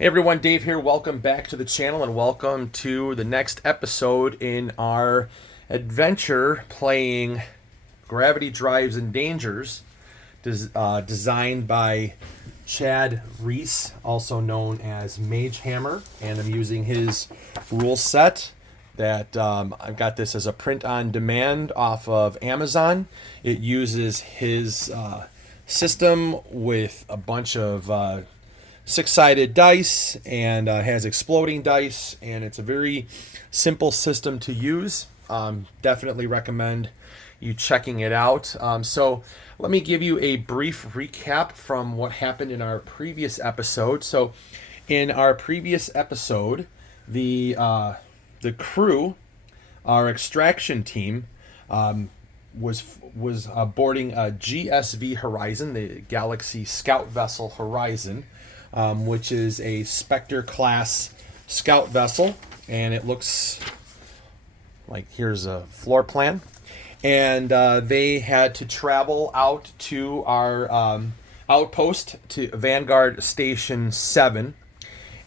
Hey everyone, Dave here. Welcome back to the channel and welcome to the next episode in our adventure playing Gravity Drives and Dangers, designed by Chad Reese, also known as Mage Hammer. And I'm using his rule set that I've got this as a print on demand off of Amazon. It uses his system with a bunch of six-sided dice and has exploding dice, and it's a very simple system to use. Definitely recommend you checking it out. So let me give you a brief recap from what happened in our previous episode. So in our previous episode, the crew, our extraction team, was boarding a GSV Horizon, the Galaxy Scout Vessel Horizon, which is a Spectre class scout vessel, and it looks like here's a floor plan. And they had to travel out to our outpost, to Vanguard Station 7.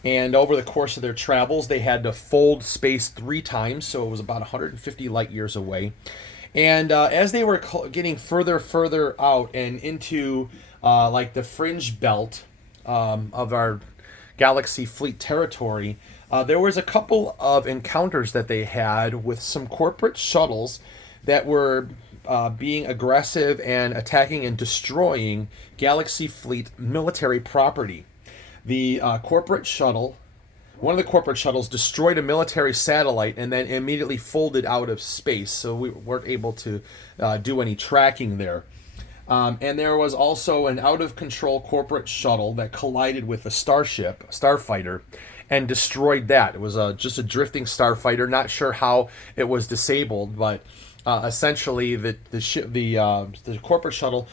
And over the course of their travels, they had to fold space 3 times, so it was about 150 light years away. And as they were getting further out and into like the fringe belt of our Galaxy Fleet territory, there was a couple of encounters that they had with some corporate shuttles that were being aggressive and attacking and destroying Galaxy Fleet military property. The corporate shuttle, one of the corporate shuttles, destroyed a military satellite and then immediately folded out of space, so we weren't able to do any tracking there. And there was also an out-of-control corporate shuttle that collided with a starfighter, and destroyed that. It was just a drifting starfighter. Not sure how it was disabled, but essentially the corporate shuttle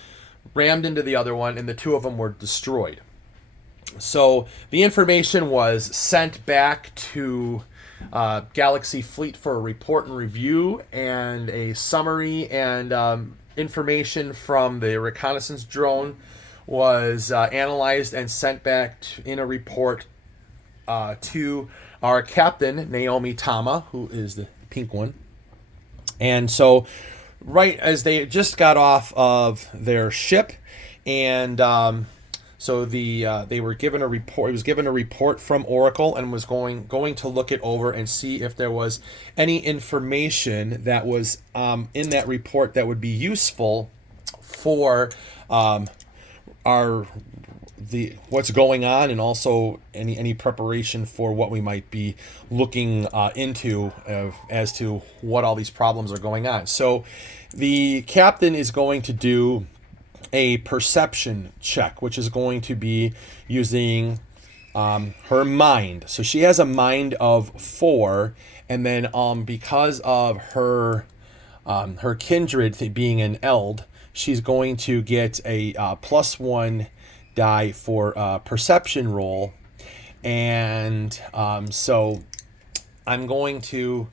rammed into the other one, and the two of them were destroyed. So the information was sent back to Galaxy Fleet for a report and review, and a summary and information from the reconnaissance drone was analyzed and sent back in a report to our captain, Naomi Tama, who is the pink one. And so right as they just got off of their ship, and so they were given a report. He was given a report from Oracle and was going to look it over and see if there was any information that was in that report that would be useful for what's going on, and also any preparation for what we might be looking into as to what all these problems are going on. So the captain is going to do a perception check, which is going to be using her mind. So she has a mind of 4, and then because of her kindred being an Eld, she's going to get a +1 die for perception roll. And so I'm going to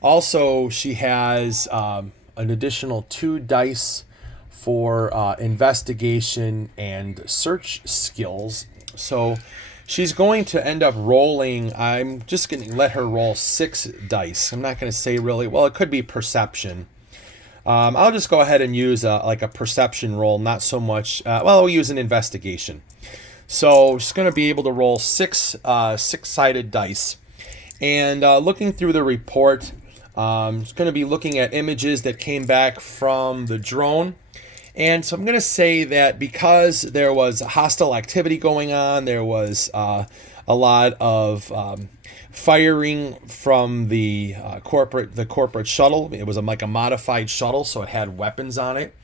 also, she has an additional 2 dice for investigation and search skills. So she's going to end up rolling, I'm just going to let her roll 6 dice. I'm not going to say really, well, it could be perception. I'll just go ahead and use like a perception roll, not so much, we'll use an investigation. So she's going to be able to roll 6 six-sided dice. And looking through the report, she's going to be looking at images that came back from the drone. And so I'm going to say that because there was hostile activity going on, there was a lot of firing from the corporate shuttle. It was like a modified shuttle, so it had weapons on it.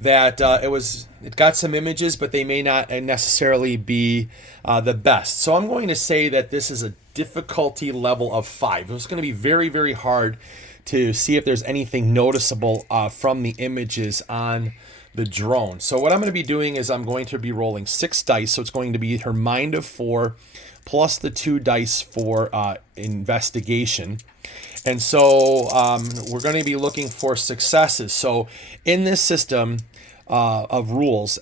It got some images, but they may not necessarily be the best. So I'm going to say that this is a difficulty level of 5. It's going to be very, very hard to see if there's anything noticeable from the images on the drone. So what I'm going to be doing is I'm going to be rolling 6 dice. So it's going to be her mind of 4 plus the 2 dice for investigation. And so we're going to be looking for successes. So in this system of rolls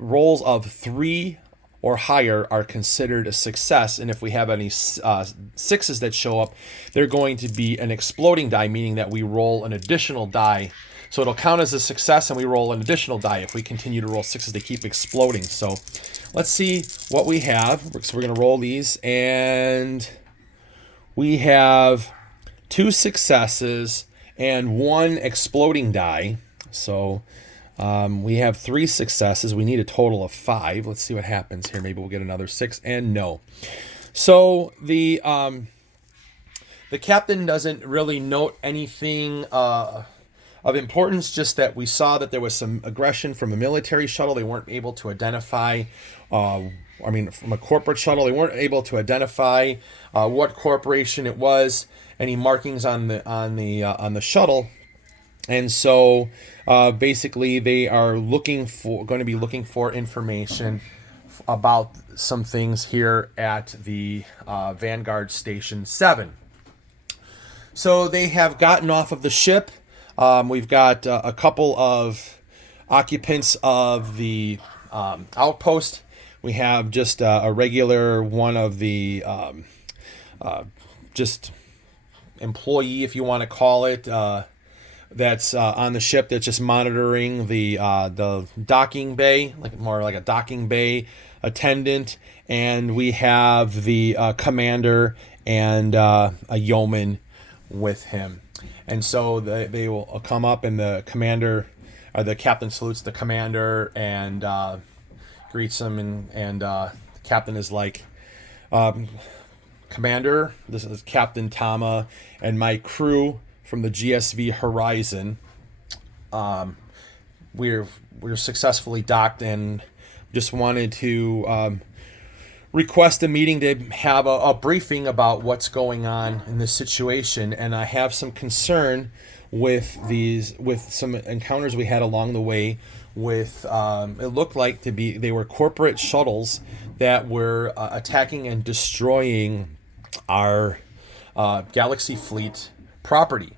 of 3 or higher are considered a success. And if we have any sixes that show up, they're going to be an exploding die, meaning that we roll an additional die. So it'll count as a success and we roll an additional die if we continue to roll sixes to keep exploding. So let's see what we have. So we're going to roll these, and we have 2 successes and 1 exploding die. So we have 3 successes. We need a total of 5. Let's see what happens here. Maybe we'll get another 6, and no. So the captain doesn't really note anything of importance, just that we saw that there was some aggression from a military shuttle. They weren't able to identify, from a corporate shuttle, they weren't able to identify what corporation it was, any markings on the shuttle. And so basically they are going to be looking for information about some things here at the Vanguard Station 7. So they have gotten off of the ship. We've got a couple of occupants of the outpost. We have just a regular one of the just employee, if you want to call it, that's on the ship that's just monitoring the docking bay, more like a docking bay attendant. And we have the commander and a yeoman with him. And so they will come up, and the captain salutes the commander and greets him, and the captain is like, Commander, this is Captain Tama and my crew from the GSV Horizon. We're successfully docked, and just wanted to request a meeting to have a briefing about what's going on in this situation. And I have some concern with some encounters we had along the way with it looked like they were corporate shuttles that were attacking and destroying our Galaxy Fleet property.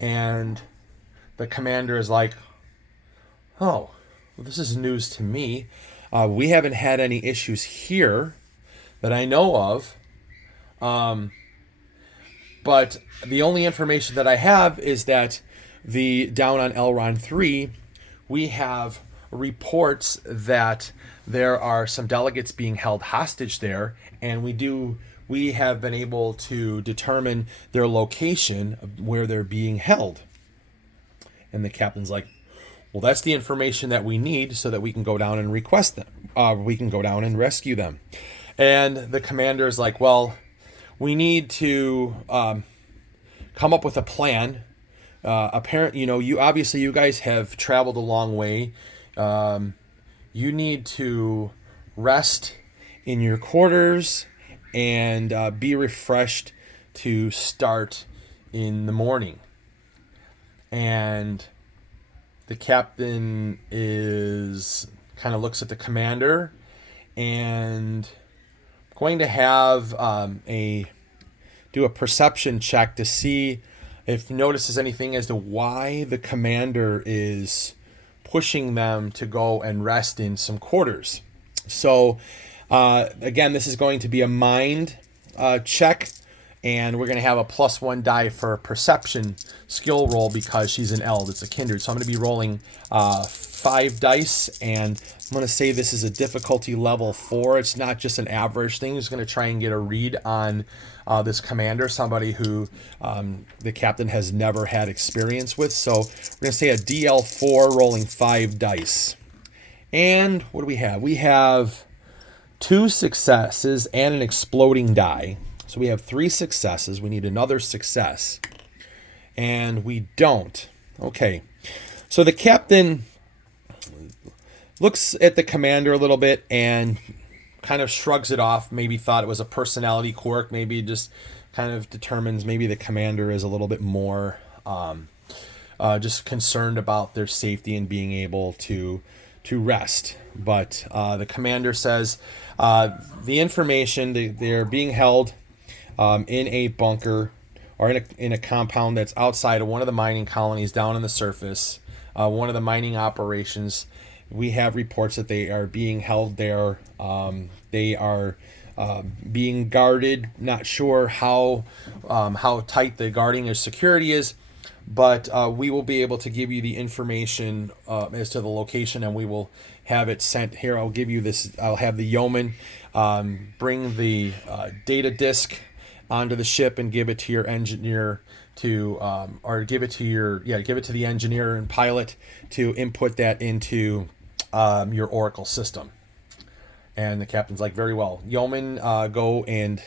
And the commander is like, oh, well, this is news to me. We haven't had any issues here that I know of. But the only information that I have is that down on Elron III, we have reports that there are some delegates being held hostage there, and we have been able to determine their location where they're being held. And the captain's like, well, that's the information that we need so that we can go down and request them. We can go down and rescue them. And the commander is like, well, we need to come up with a plan. You guys have traveled a long way. You need to rest in your quarters and be refreshed to start in the morning. And the captain looks at the commander and going to have do a perception check to see if notices anything as to why the commander is pushing them to go and rest in some quarters. So again, this is going to be a mind check, and we're going to have a +1 die for a perception skill roll because she's an eld. It's a kindred. So I'm going to be rolling 5 dice, and I'm going to say this is a difficulty level 4. It's not just an average thing. Just going to try and get a read on this commander, somebody who the captain has never had experience with. So we're going to say a DL4 rolling 5 dice. And what do we have? We have 2 successes and an exploding die. So we have 3 successes. We need another success. And we don't. Okay. So the captain looks at the commander a little bit and kind of shrugs it off. Maybe thought it was a personality quirk. Maybe just kind of determines maybe the commander is a little bit more just concerned about their safety and being able to rest. But the commander says the information, they're being held in a bunker or in a compound that's outside of one of the mining colonies down on the surface. One of the mining operations we have reports that they are being held there. They are being guarded. Not sure how tight the guarding or security is, but we will be able to give you the information as to the location, and we will have it sent here. I'll give you this. I'll have the yeoman bring the data disk onto the ship and give it to your engineer to or give it to the engineer and pilot to input that into your Oracle system. And the captain's like, very well, yeoman, go and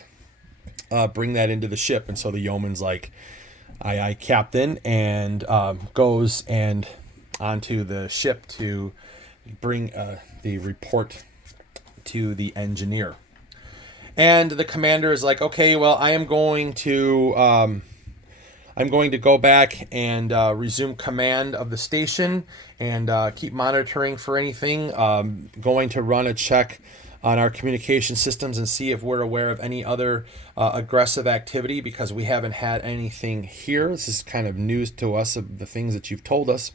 bring that into the ship. And so the yeoman's like, aye, aye, captain, and goes and onto the ship to bring the report to the engineer. And the commander is like, okay, well, I'm going to go back and resume command of the station and keep monitoring for anything. Going to run a check on our communication systems and see if we're aware of any other aggressive activity, because we haven't had anything here. This is kind of news to us of the things that you've told us.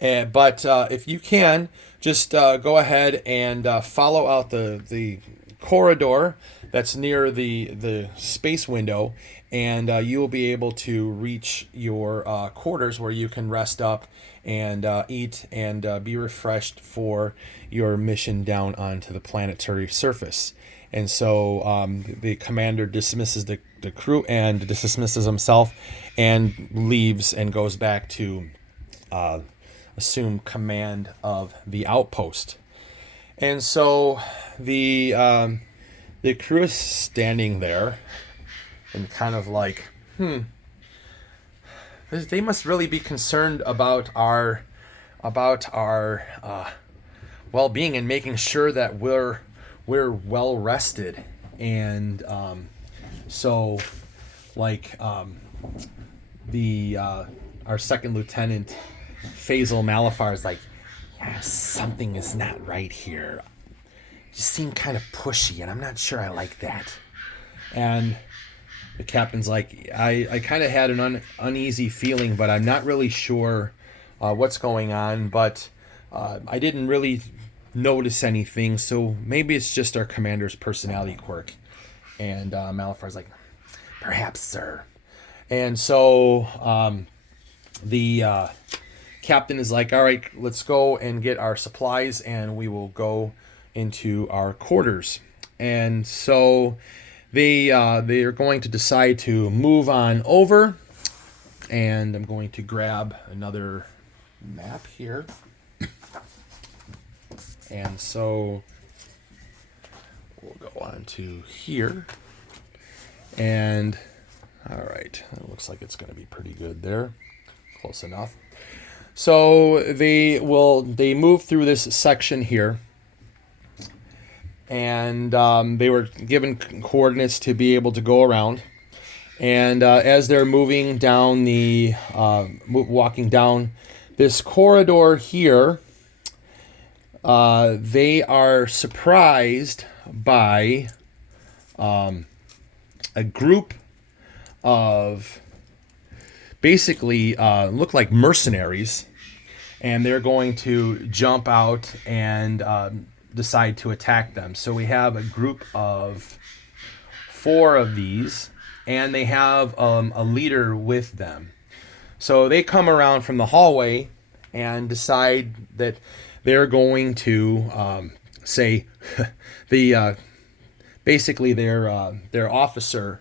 But if you can, just go ahead and follow out the corridor that's near the space window, and you will be able to reach your quarters where you can rest up and eat and be refreshed for your mission down onto the planetary surface. And so the commander dismisses the crew and dismisses himself and leaves and goes back to assume command of the outpost. And so the crew is standing there and kind of like, they must really be concerned about our well-being and making sure that we're well rested. And so like our second lieutenant Faisal Malafar is like, yeah, something is not right here. Just seem kind of pushy, and I'm not sure I like that. And the captain's like, I kind of had an uneasy feeling, but I'm not really sure what's going on. But I didn't really notice anything, so maybe it's just our commander's personality quirk. And Malafar's like, perhaps, sir. And so the captain is like, all right, let's go and get our supplies, and we will go into our quarters. And so they are going to decide to move on over, and I'm going to grab another map here. And so we'll go on to here, and all right, it looks like it's going to be pretty good there, close enough. So they move through this section here, and they were given coordinates to be able to go around. And as they're moving down walking down this corridor here, they are surprised by a group of basically look like mercenaries, and they're going to jump out and decide to attack them. So we have a group of 4 of these, and they have a leader with them. So they come around from the hallway and decide that they're going to say basically their officer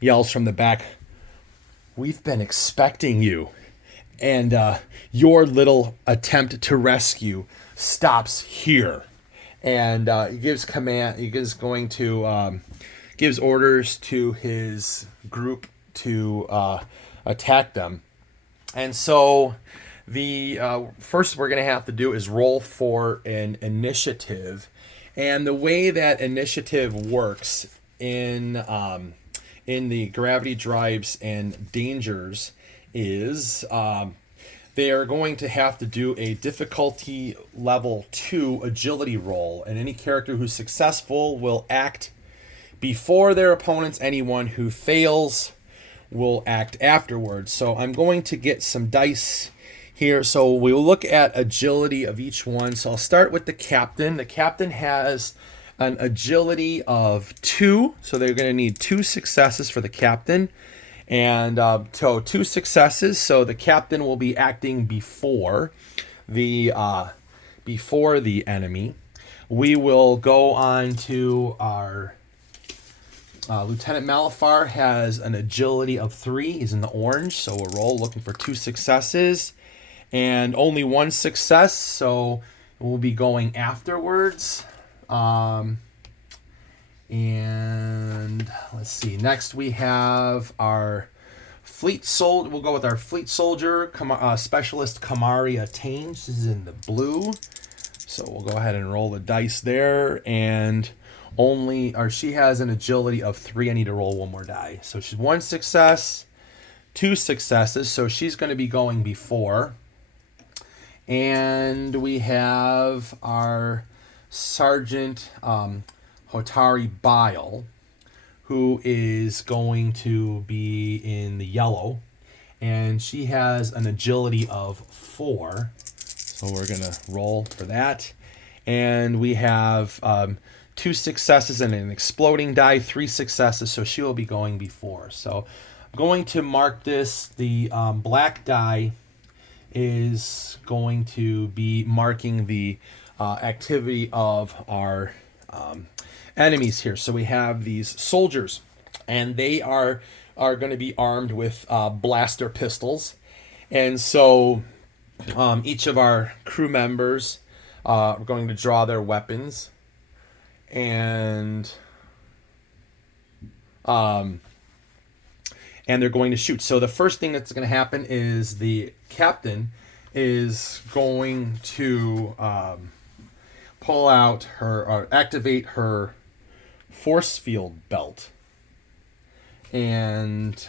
yells from the back, "We've been expecting you, and your little attempt to rescue stops here." And he gives command. He is going to gives orders to his group to attack them. And so the first we're going to have to do is roll for an initiative. And the way that initiative works in the gravity drives and dangers is they are going to have to do a difficulty level 2 agility roll, and any character who's successful will act before their opponents. Anyone who fails will act afterwards. So I'm going to get some dice here. So we will look at agility of each one. So I'll start with the captain. The captain has an agility of 2. So they're going to need 2 successes for the captain. And so 2 successes. So the captain will be acting before the enemy. We will go on to our Lieutenant Malafar has an agility of 3. He's in the orange, so we'll roll looking for 2 successes and only 1 success. So we'll be going afterwards. And let's see. Next we have our fleet soldier. We'll go with our fleet soldier specialist Kamaria Tane. This is in the blue. So we'll go ahead and roll the dice there, and she has an agility of 3. I need to roll 1 more die. So she's 1 success, 2 successes. So she's going to be going before. And we have our Sergeant Hotari Bile, who is going to be in the yellow, and she has an agility of 4. So we're going to roll for that. And we have 2 successes and an exploding die, 3 successes, so she will be going before. So I'm going to mark this. The black die is going to be marking the activity of our enemies here. So we have these soldiers, and they are going to be armed with blaster pistols. And so each of our crew members are going to draw their weapons, and they're going to shoot. So the first thing that's going to happen is the captain is going to pull out or activate her force field belt, and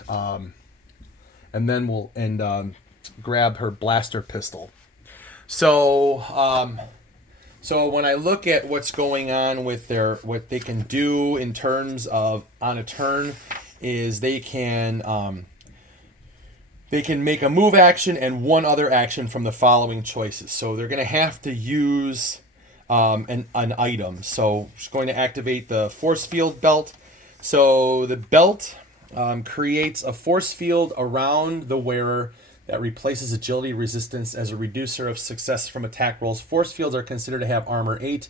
then we'll grab her blaster pistol. So when I look at what's going on with what they can do in terms of on a turn, is they can make a move action and 1 other action from the following choices. So they're going to have to use an item. So she's going to activate the force field belt. So the belt creates a force field around the wearer that replaces agility resistance as a reducer of success from attack rolls. Force fields are considered to have armor 8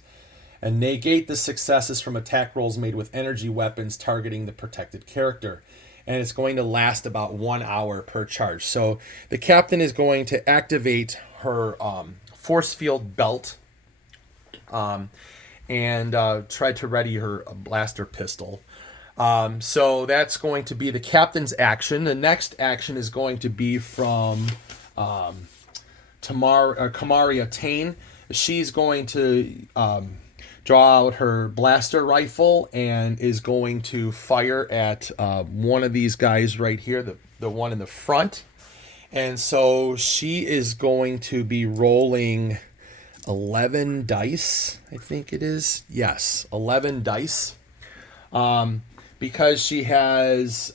and negate the successes from attack rolls made with energy weapons targeting the protected character. And it's going to last about 1 hour per charge. So the captain is going to activate her force field belt and try to ready her blaster pistol. So that's going to be the captain's action. The next action is going to be from Kamaria Tane. She's going to draw out her blaster rifle and is going to fire at one of these guys right here, the one in the front. And so she is going to be rolling 11 dice, I think it is. Yes, 11 dice. Because she has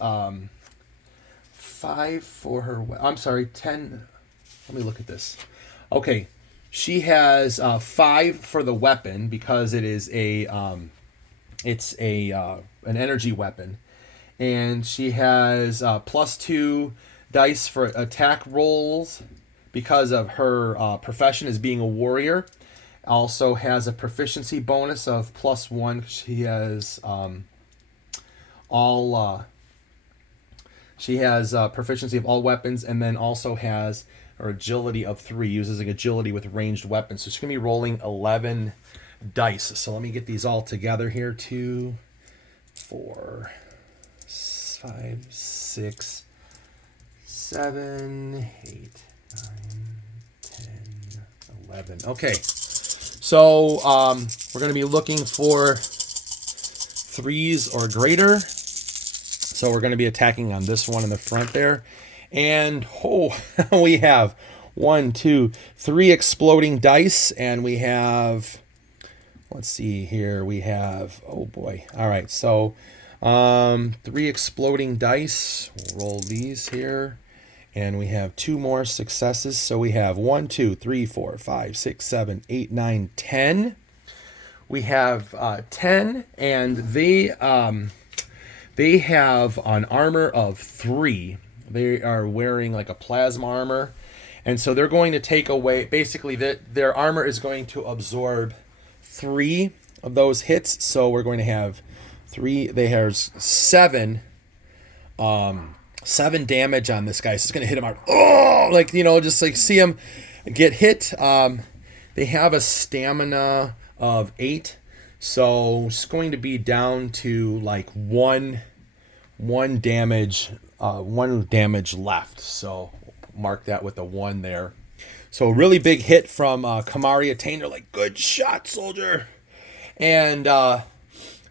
5 for her... I'm sorry, 10... Let me look at this. Okay, she has 5 for the weapon because it is an energy weapon. And she has +2 dice for attack rolls because of her profession as being a warrior. Also has a proficiency bonus of +1. She has... she has proficiency of all weapons, and then also has her agility of 3, uses an agility with ranged weapons. So she's going to be rolling 11 dice. So let me get these all together here. 2, 4, 5, 6, 7, 8, 9, 10, 11. Okay. So we're going to be looking for 3s or greater. So we're going to be attacking on this one in the front there. And we have 1, 2, 3 exploding dice. And we have, let's see here, we have, oh boy. All right, so 3 exploding dice. We'll roll these here. And we have 2 more successes. So we have 1, 2, 3, 4, 5, 6, 7, 8, 9, 10. We have 10, and they have an armor of 3. They are wearing like a plasma armor. And so they're going to take away, basically their armor is going to absorb 3 of those hits. So we're going to have 3, they have 7 damage on this guy. So it's going to hit him out. Oh, like, just like see him get hit. They have a stamina of 8. So it's going to be down to like one damage left. So mark that with a 1 there. So a really big hit from Kamaria Tainer, like, good shot, soldier. And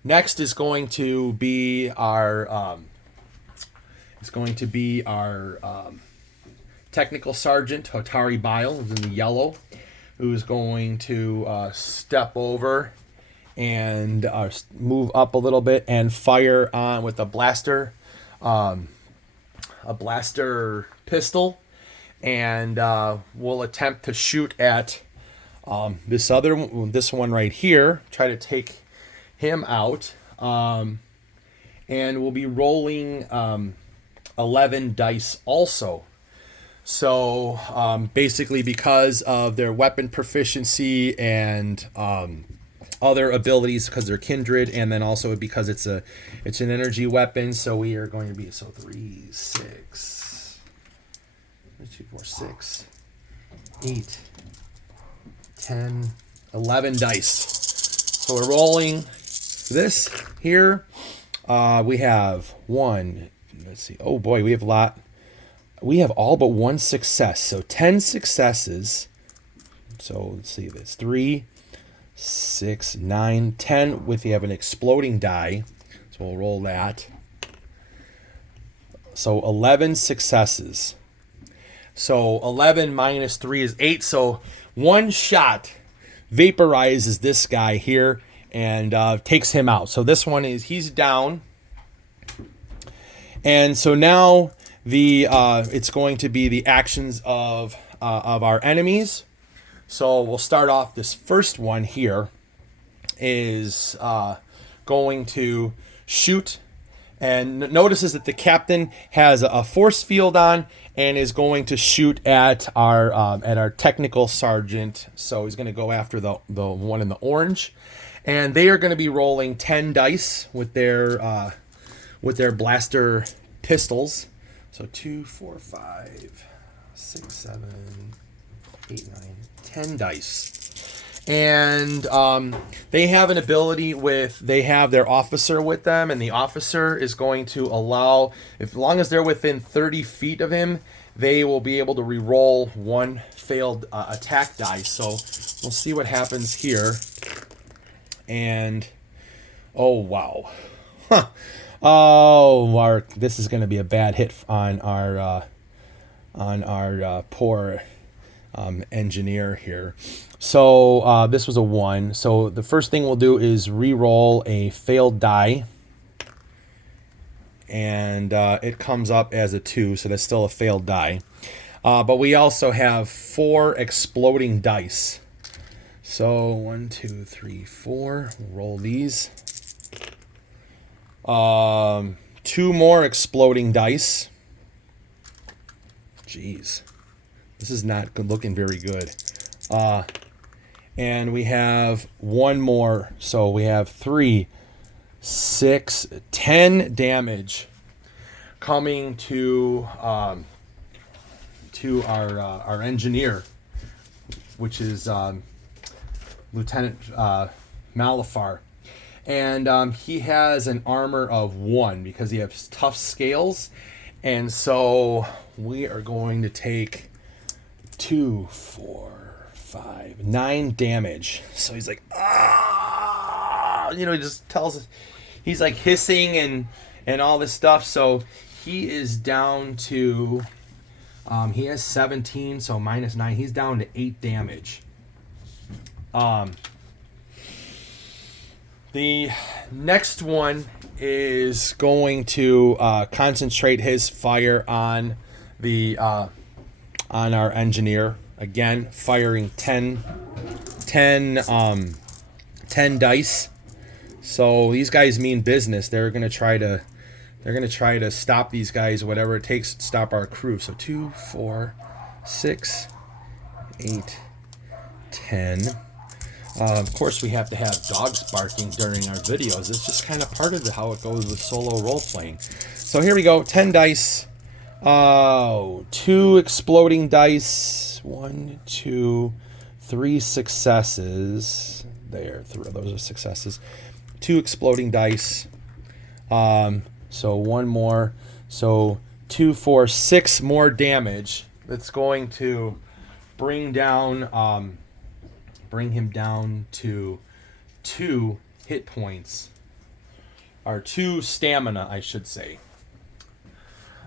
next is going to be our technical sergeant Hotari Bile, who's in the yellow, who's going to step over and move up a little bit and fire on with a blaster pistol, and we'll attempt to shoot at this one right here, try to take him out, and we'll be rolling 11 dice also. So basically, because of their weapon proficiency and other abilities, because they're kindred, and then also because it's an energy weapon, so we are going to be 3, 6, 2, 4, 6, 8, 10, 11 dice. So we're rolling this here. We have 1. Let's see. Oh boy, we have a lot. We have all but 1 success. So 10 successes. So let's see this. 3, 6, 9, 10. If you have an exploding die. So we'll roll that. So 11 successes. So 11 minus 3 is 8. So 1 shot vaporizes this guy here and takes him out. So this one he's down. And so now it's going to be the actions of our enemies. So we'll start off. This first one here is going to shoot, and notices that the captain has a force field on and is going to shoot at our technical sergeant. So he's going to go after the one in the orange, and they are going to be rolling 10 dice with their blaster pistols. So 2, 4, 5, 6, 7, 8, 9, 10 dice. And they have an ability they have their officer with them, and the officer is going to allow, as long as they're within 30 feet of him, they will be able to re-roll 1 failed attack die. So we'll see what happens here. And oh wow. Huh. Oh, this is going to be a bad hit on our poor engineer here. So this was a 1. So the first thing we'll do is re-roll a failed die, and it comes up as a 2, so that's still a failed die. But we also have 4 exploding dice. So 1, 2, 3, 4. We'll roll these. 2 more exploding dice. Jeez, this is not looking very good. And we have 1 more, so we have 3, 6, 10 damage coming to our engineer, which is Lieutenant Malafar. And he has an armor of 1 because he has tough scales. And so we are going to take 2, 4, 5, 9 damage. So he's like, he just tells us, he's like hissing and all this stuff. So he is down to, he has 17, so minus 9. He's down to 8 damage. The next one is going to concentrate his fire on the on our engineer. Again, firing 10 dice. So these guys mean business. They're gonna try to stop these guys, whatever it takes to stop our crew. So 2, 4, 6, 8, 10. Of course, we have to have dogs barking during our videos. It's just kind of part of how it goes with solo role playing. So here we go. 10 dice. 2 exploding dice. 1, 2, 3 successes. There, those are successes. 2 exploding dice. So 1 more. So 2, 4, 6 more damage. That's going to bring him down to 2 hit points, or 2 stamina, I should say.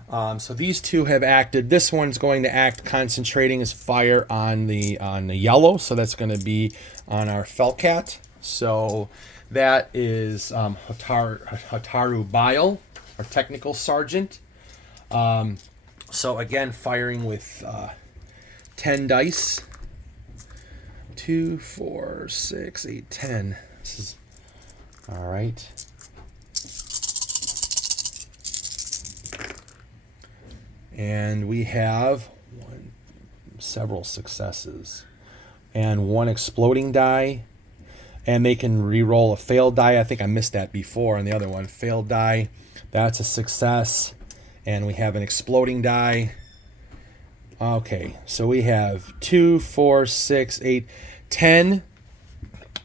So these 2 have acted. This one's going to act concentrating his fire on the yellow, so that's going to be on our Felcat. So that is Hataru Bile, our technical sergeant. So again, firing with 10 dice. 2, 4, 6, 8, 10. This is all right. And we have several successes and 1 exploding die, and they can re-roll a failed die. I think I missed that before on the other one. Failed die, that's a success, and we have an exploding die. Okay, so we have 2, 4, 6, 8, 10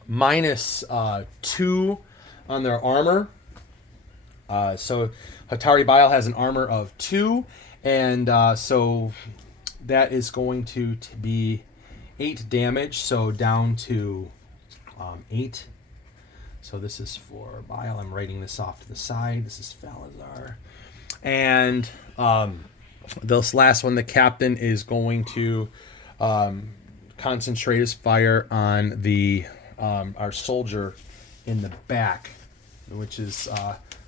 minus 2 on their armor. So Hatari Bile has an armor of 2, and so that is going to be 8 damage. So down to 8. So this is for Bile. I'm writing this off to the side. This is Falazar. And this last one, the captain is going to concentrate his fire on the our soldier in the back, which is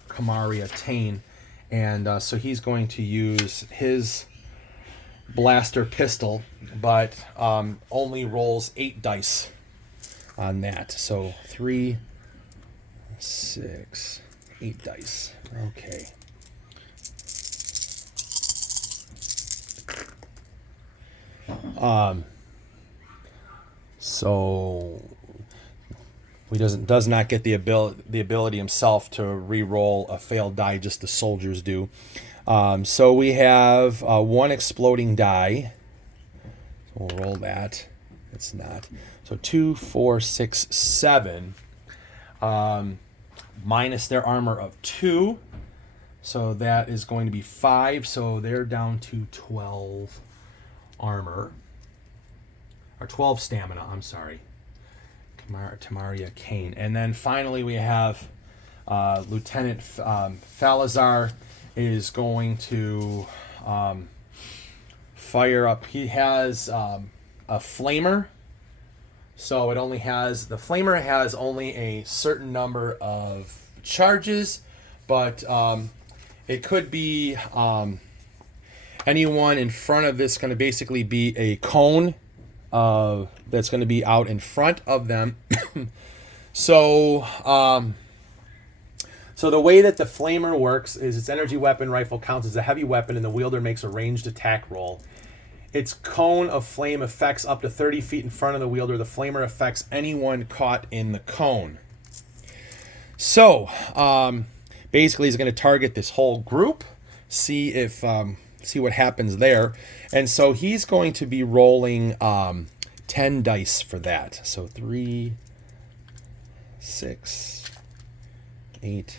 Kamaria Tane. And so he's going to use his blaster pistol, but only rolls 8 dice on that. So 3, 6, 8 dice. Okay. So he does not get the ability himself to re-roll a failed die, just the soldiers do. So we have 1 exploding die. We'll roll that. It's not. So 2, 4, 6, 7. Minus their armor of 2. So that is going to be 5. So they're down to 12 armor. Or 12 stamina, I'm sorry. Tamaria Kane. And then finally we have Lieutenant Falazar is going to fire up. He has a flamer. So the flamer has only a certain number of charges, but it could be anyone in front of this going to basically be a cone that's going to be out in front of them. So the way that the flamer works is its energy weapon rifle counts as a heavy weapon, and the wielder makes a ranged attack roll. Its cone of flame affects up to 30 feet in front of the wielder. The flamer affects anyone caught in the cone. So basically, he's going to target this whole group, see what happens there. And so he's going to be rolling 10 dice for that. So 3, 6, 8,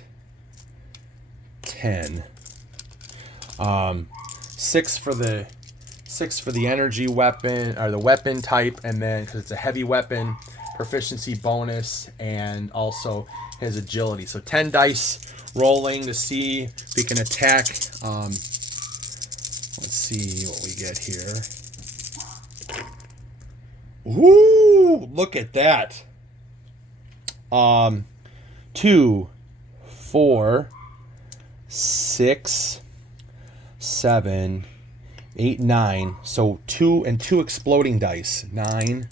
10. 6 for the energy weapon, or the weapon type, and then because it's a heavy weapon, proficiency bonus, and also his agility. So 10 dice rolling to see if we can attack. Let's see what we get here. Ooh, look at that. 2, 4, 6, 7, 8, 9. So 2 and 2 exploding dice. 9,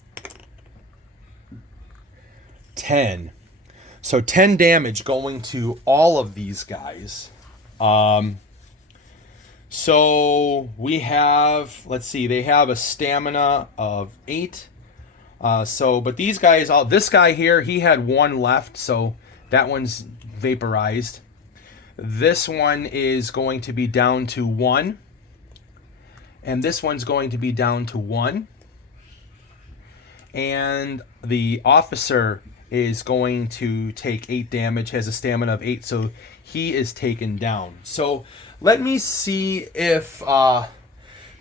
10. So 10 damage going to all of these guys. So we have, let's see, they have a stamina of 8. But these guys, this guy here, he had 1 left, so that one's vaporized. This one is going to be down to 1. And this one's going to be down to 1. And the officer is going to take 8 damage, has a stamina of 8, so he is taken down. So let me see if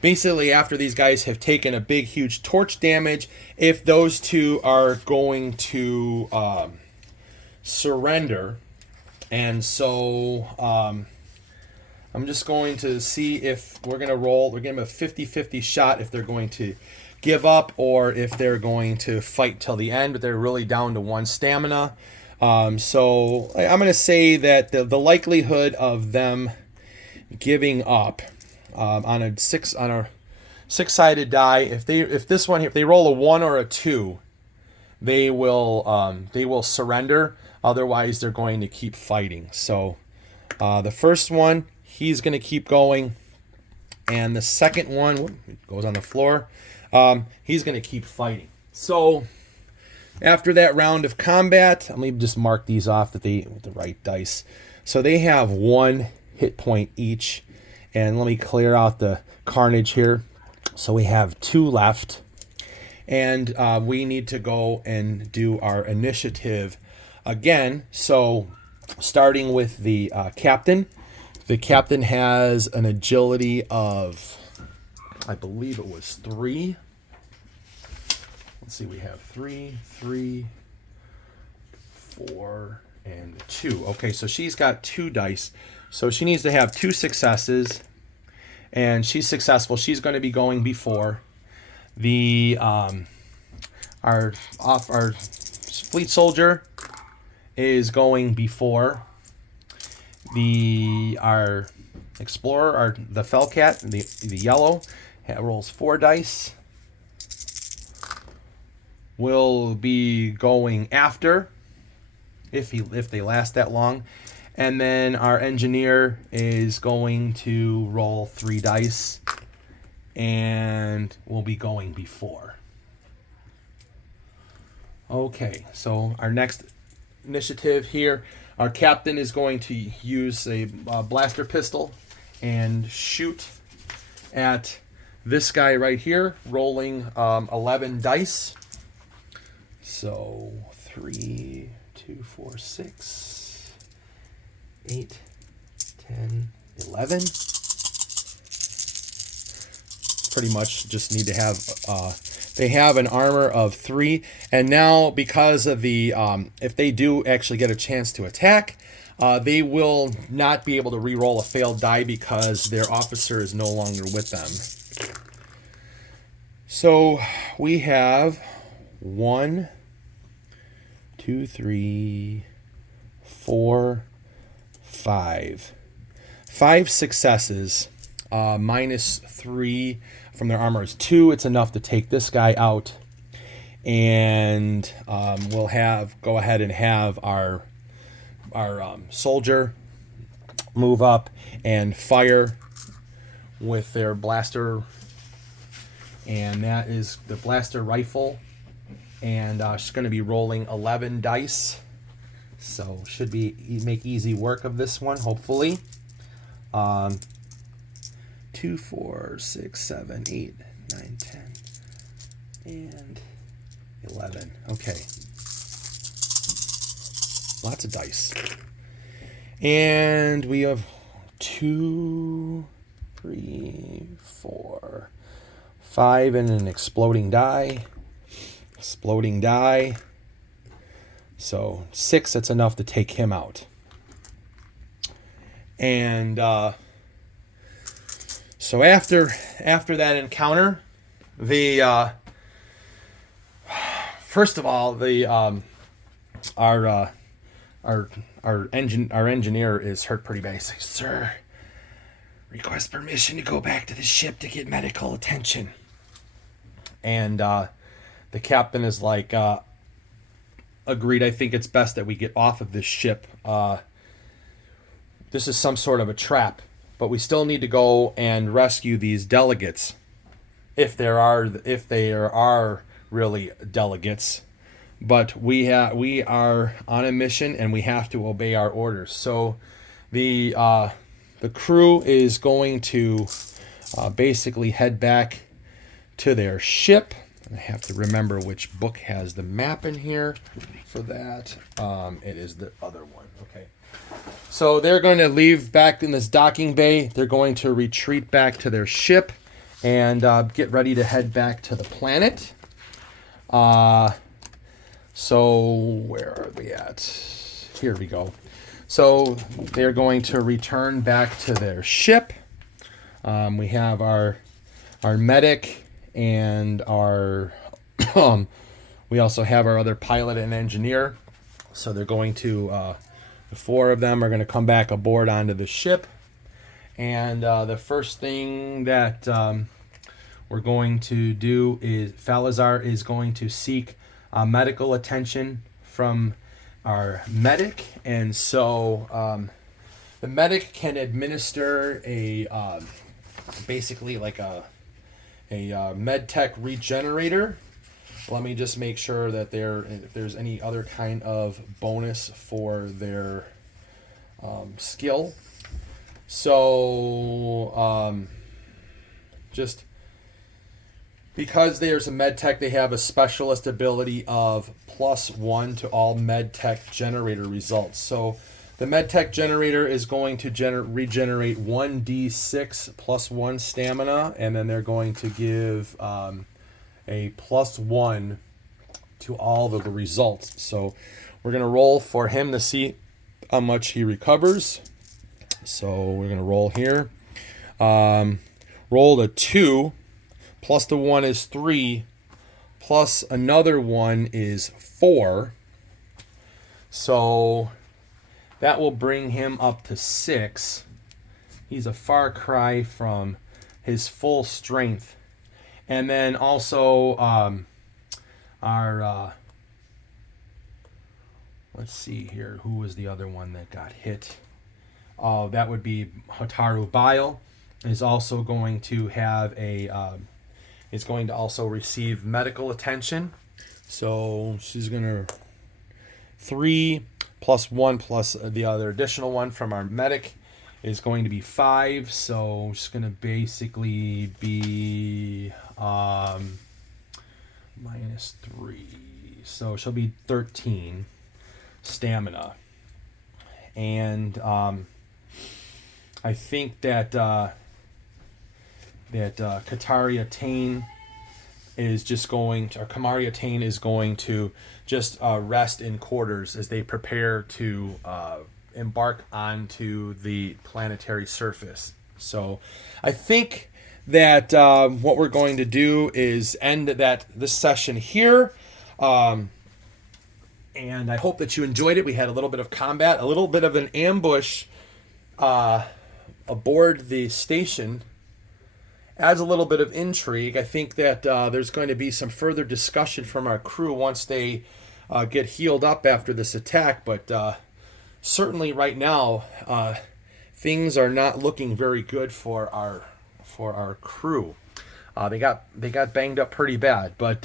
basically after these guys have taken a big huge torch damage, if those two are going to surrender. And so I'm just going to see if we're going to roll. We're going to have a 50-50 shot if they're going to give up or if they're going to fight till the end, but they're really down to 1 stamina. So I'm going to say that the likelihood of them giving up on a 6-sided die, if they roll a 1 or a 2, they will surrender. Otherwise, they're going to keep fighting. So the first one, he's going to keep going, and the second one goes on the floor. He's going to keep fighting. So after that round of combat, let me just mark these off with the right dice. So they have 1 hit point each. And let me clear out the carnage here. So we have 2 left. And we need to go and do our initiative again. So starting with the captain. The captain has an agility of, I believe it was 3. Let's see, we have 3, 3, 4, and 2. Okay, so she's got 2 dice. So she needs to have 2 successes, and she's successful. She's going to be going before the our fleet soldier is going before our explorer, the Fellcat, the yellow, rolls 4 dice. Will be going after if they last that long. And then our engineer is going to roll 3 dice and will be going before. Okay, so our next initiative here, our captain is going to use a blaster pistol and shoot at this guy right here, rolling 11 dice. So 3, 2, 4, 6, 8, 10, 11. Pretty much just need to have, they have an armor of 3. And now because of the, if they do actually get a chance to attack, they will not be able to re-roll a failed die because their officer is no longer with them. So we have 1, 2, 3, 4, 5. 5 successes, minus 3 from their armor is 2. It's enough to take this guy out. And we'll go ahead and have our soldier move up and fire with their blaster. And that is the blaster rifle. And she's going to be rolling 11 dice. So should be make easy work of this one, hopefully. 2, 4, 6, 7, 8, 9, 10, and 11. Okay. Lots of dice. And we have 2, 3, 4, 5, and an exploding die. Exploding die. So 6, that's enough to take him out. And so after that encounter, the first of all, the our engineer is hurt pretty bad. He's like, "Sir, request permission to go back to the ship to get medical attention. And the captain is like, agreed, I think it's best that we get off of this ship. This is some sort of a trap, but we still need to go and rescue these delegates, if they are really delegates. But we are on a mission and we have to obey our orders. So the crew is going to basically head back to their ship. I have to remember which book has the map in here for that. It is the other one. Okay. So they're going to leave back in this docking bay. They're going to retreat back to their ship and get ready to head back to the planet. So where are we at? Here we go. So they're going to return back to their ship. We have our medic and our we also have our other pilot and engineer. So they're going to the four of them are going to come back aboard onto the ship. And the first thing that we're going to do is Falazar is going to seek medical attention from our medic. And so the medic can administer a basically like a med tech regenerator. Let me just make sure that if there's any other kind of bonus for their skill. So just because there's a med tech, they have a specialist ability of +1 to all med tech generator results. So the med tech generator is going to regenerate 1d6 +1 stamina, and then they're going to give a +1 to all of the results. So we're going to roll for him to see how much he recovers. So we're going to roll here. Roll a 2, plus the 1 is 3, plus another 1 is 4. So that will bring him up to 6. He's a far cry from his full strength. And then also our let's see here, who was the other one that got hit? Oh, that would be Hataru Bile is also going to have is going to also receive medical attention. So she's gonna 3 plus 1 plus the other additional 1 from our medic is going to be 5. So she's gonna basically be -3. So she'll be 13 stamina. And I think that Kataria Tane is just going to, or Kamaria Tane is going to just rest in quarters as they prepare to embark onto the planetary surface. So I think that what we're going to do is end this session here. And I hope that you enjoyed it. We had a little bit of combat, a little bit of an ambush aboard the station. Adds a little bit of intrigue. I think that there's going to be some further discussion from our crew once they get healed up after this attack. But certainly right now, things are not looking very good for our crew. They got banged up pretty bad. But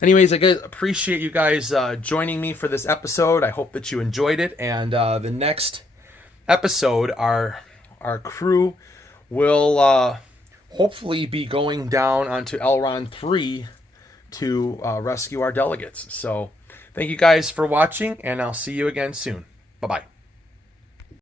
anyways, I appreciate you guys joining me for this episode. I hope that you enjoyed it. And the next episode, our crew will hopefully be going down onto Elron III to rescue our delegates. So thank you guys for watching, and I'll see you again soon. Bye-bye.